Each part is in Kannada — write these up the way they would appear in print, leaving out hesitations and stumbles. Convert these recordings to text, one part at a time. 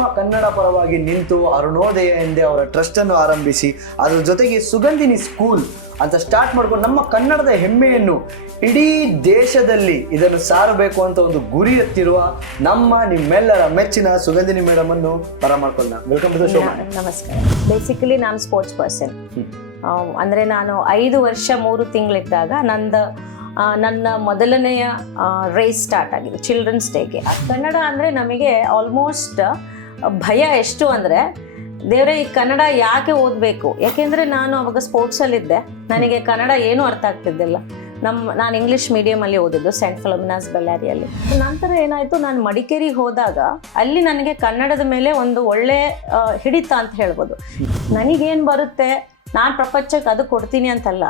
ನಮ್ಮ ಕನ್ನಡ ಪರವಾಗಿ ನಿಂತು ಅರುಣೋದಯ ಎಂದೇ ಅವರ ಟ್ರಸ್ಟನ್ನು ಆರಂಭಿಸಿ ಅದರ ಜೊತೆಗೆ ಸುಗಂಧಿನಿ ಸ್ಕೂಲ್ ಅಂತ ಸ್ಟಾರ್ಟ್ ಮಾಡ್ಕೊಂಡು ನಮ್ಮ ಕನ್ನಡದ ಹೆಮ್ಮೆಯನ್ನು ಇಡೀ ದೇಶದಲ್ಲಿ ಇದನ್ನು ಸಾರಬೇಕು ಅಂತ ಒಂದು ಗುರಿ ಎತ್ತಿರುವ ನಿಮ್ಮೆಲ್ಲರ ಮೆಚ್ಚಿನ ಸುಗಂಧಿನಿ ಮೇಡಮ್ ಅನ್ನು ಬರಮಾಡ್ಕೊಳ್ಳೋಣ. Welcome to the show. ನಮಸ್ಕಾರ. ಬೇಸಿಕಲಿ ನಾನು ಸ್ಪೋರ್ಟ್ಸ್ ಪರ್ಸನ್. ಅಂದರೆ ನಾನು 5 ವರ್ಷ 3 ತಿಂಗಳಿದ್ದಾಗ ನನ್ನ ಮೊದಲನೆಯ ರೇಸ್ ಸ್ಟಾರ್ಟ್ ಆಗಿದೆ ಚಿಲ್ಡ್ರನ್ಸ್ ಡೇಗೆ. ಕನ್ನಡ ಅಂದರೆ ನಮಗೆ ಆಲ್ಮೋಸ್ಟ್ ಭಯ ಎಷ್ಟು ಅಂದರೆ, ದೇವರೇ ಈ ಕನ್ನಡ ಯಾಕೆ ಓದಬೇಕು? ಯಾಕೆಂದರೆ ನಾನು ಅವಾಗ ಸ್ಪೋರ್ಟ್ಸಲ್ಲಿದ್ದೆ, ನನಗೆ ಕನ್ನಡ ಏನೂ ಅರ್ಥ ಆಗ್ತಿದ್ದಿಲ್ಲ. ನಾನು ಇಂಗ್ಲೀಷ್ ಮೀಡಿಯಮಲ್ಲಿ ಓದಿದ್ದು, ಸೆಂಟ್ ಫಿಲೋಮಿನಾಸ್ ಬಳ್ಳಾರಿಯಲ್ಲಿ. ನಂತರ ಏನಾಯಿತು, ನಾನು ಮಡಿಕೇರಿಗೆ ಹೋದಾಗ ಅಲ್ಲಿ ನನಗೆ ಕನ್ನಡದ ಮೇಲೆ ಒಂದು ಒಳ್ಳೆ ಹಿಡಿತ ಅಂತ ಹೇಳ್ಬೋದು. ನನಗೇನು ಬರುತ್ತೆ ನಾನು ಪ್ರಪಂಚಕ್ಕೆ ಅದು ಕೊಡ್ತೀನಿ ಅಂತಲ್ಲ,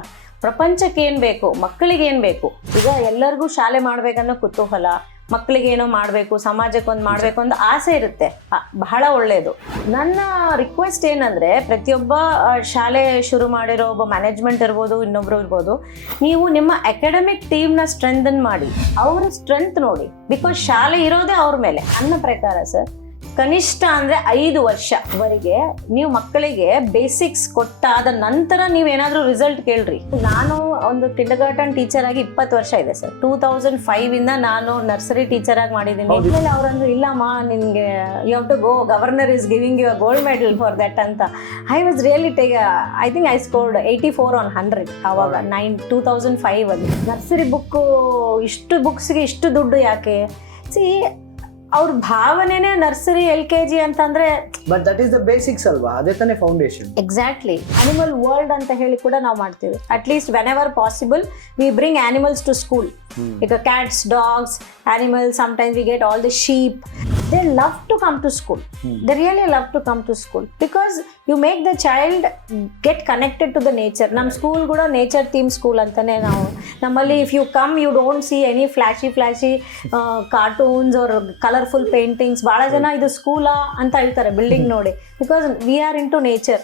ಪ್ರಪಂಚಕ್ಕೆ ಏನು ಬೇಕು, ಮಕ್ಕಳಿಗೆ ಏನು ಬೇಕು. ಈಗ ಎಲ್ಲರಿಗೂ ಶಾಲೆ ಮಾಡಬೇಕನ್ನೋ ಕುತೂಹಲ, ಮಕ್ಕಳಿಗೇನೋ ಮಾಡಬೇಕು, ಸಮಾಜಕ್ಕೊಂದು ಮಾಡಬೇಕು ಅಂತ ಆಸೆ ಇರುತ್ತೆ, ಬಹಳ ಒಳ್ಳೆಯದು. ನನ್ನ ರಿಕ್ವೆಸ್ಟ್ ಏನಂದರೆ, ಪ್ರತಿಯೊಬ್ಬ ಶಾಲೆ ಶುರು ಮಾಡಿರೋ ಒಬ್ಬ ಮ್ಯಾನೇಜ್ಮೆಂಟ್ ಇರ್ಬೋದು, ಇನ್ನೊಬ್ರು ಇರ್ಬೋದು, ನೀವು ನಿಮ್ಮ ಅಕಾಡೆಮಿಕ್ ಟೀಮ್ನ ಸ್ಟ್ರೆಂಥನ್ ಮಾಡಿ, ಅವರ ಸ್ಟ್ರೆಂತ್ ನೋಡಿ. ಬಿಕಾಸ್ ಶಾಲೆ ಇರೋದೇ ಅವ್ರ ಮೇಲೆ. ನನ್ನ ಪ್ರಕಾರ ಸರ್, ಕನಿಷ್ಠ ಅಂದರೆ 5 ವರ್ಷವರೆಗೆ ನೀವು ಮಕ್ಕಳಿಗೆ ಬೇಸಿಕ್ಸ್ ಕೊಟ್ಟಾದ ನಂತರ ನೀವೇನಾದರೂ ರಿಸಲ್ಟ್ ಕೇಳ್ರಿ. ನಾನು ಒಂದು ಕಿಂಡರ್ಗಾರ್ಟನ್ ಟೀಚರ್ ಆಗಿ 20 ವರ್ಷ ಇದೆ ಸರ್. 2005 ಇಂದ ನಾನು ನರ್ಸರಿ ಟೀಚರ್ ಆಗಿ ಮಾಡಿದ್ದೀನಿ. ಆಮೇಲೆ ಅವರಂದ್ರು, ಇಲ್ಲಮ್ಮ ನಿನಗೆ you have to go, governor is giving you a gold medal for that ಅಂತ. I was really I think I scored 84 on 100 ಆವಾಗ 2005 ಅಲ್ಲಿ. ನರ್ಸರಿ ಬುಕ್ಕು, ಇಷ್ಟು ಬುಕ್ಸ್ಗೆ ಇಷ್ಟು ದುಡ್ಡು ಯಾಕೆ? ಸಿ, ಅವ್ರ ಭಾವನೆನೇ ನರ್ಸರಿ LKG ಅಂತಂದ್ರೆ, but that is the basics ಅಲ್ವಾ, ಅದೇ ತಾನೇ ಫೌಂಡೇಶನ್. ಎಕ್ಸಾಕ್ಟ್ಲಿ. ಅನಿಮಲ್ ವರ್ಲ್ಡ್ ಅಂತ ಹೇಳಿ ಕೂಡ ನಾವು ಮಾಡ್ತೀವಿ. At least whenever possible we bring animals to school. ಈಗ cats, dogs, animals, sometimes we get all the sheep. They love to come to school. They really love to come to school because you make the child get connected to the nature. Nam school kuda nature theme school antane ನಾವು ನಮ್ಮಲ್ಲಿ. if you come you don't see any flashy cartoons or colorful paintings. ಬಹಳ ಜನ ಇದು ಸ್ಕೂಲಾ ಅಂತ ಹೇಳ್ತಾರೆ ಬಿಲ್ಡಿಂಗ್ ನೋಡಿ, because we are into nature.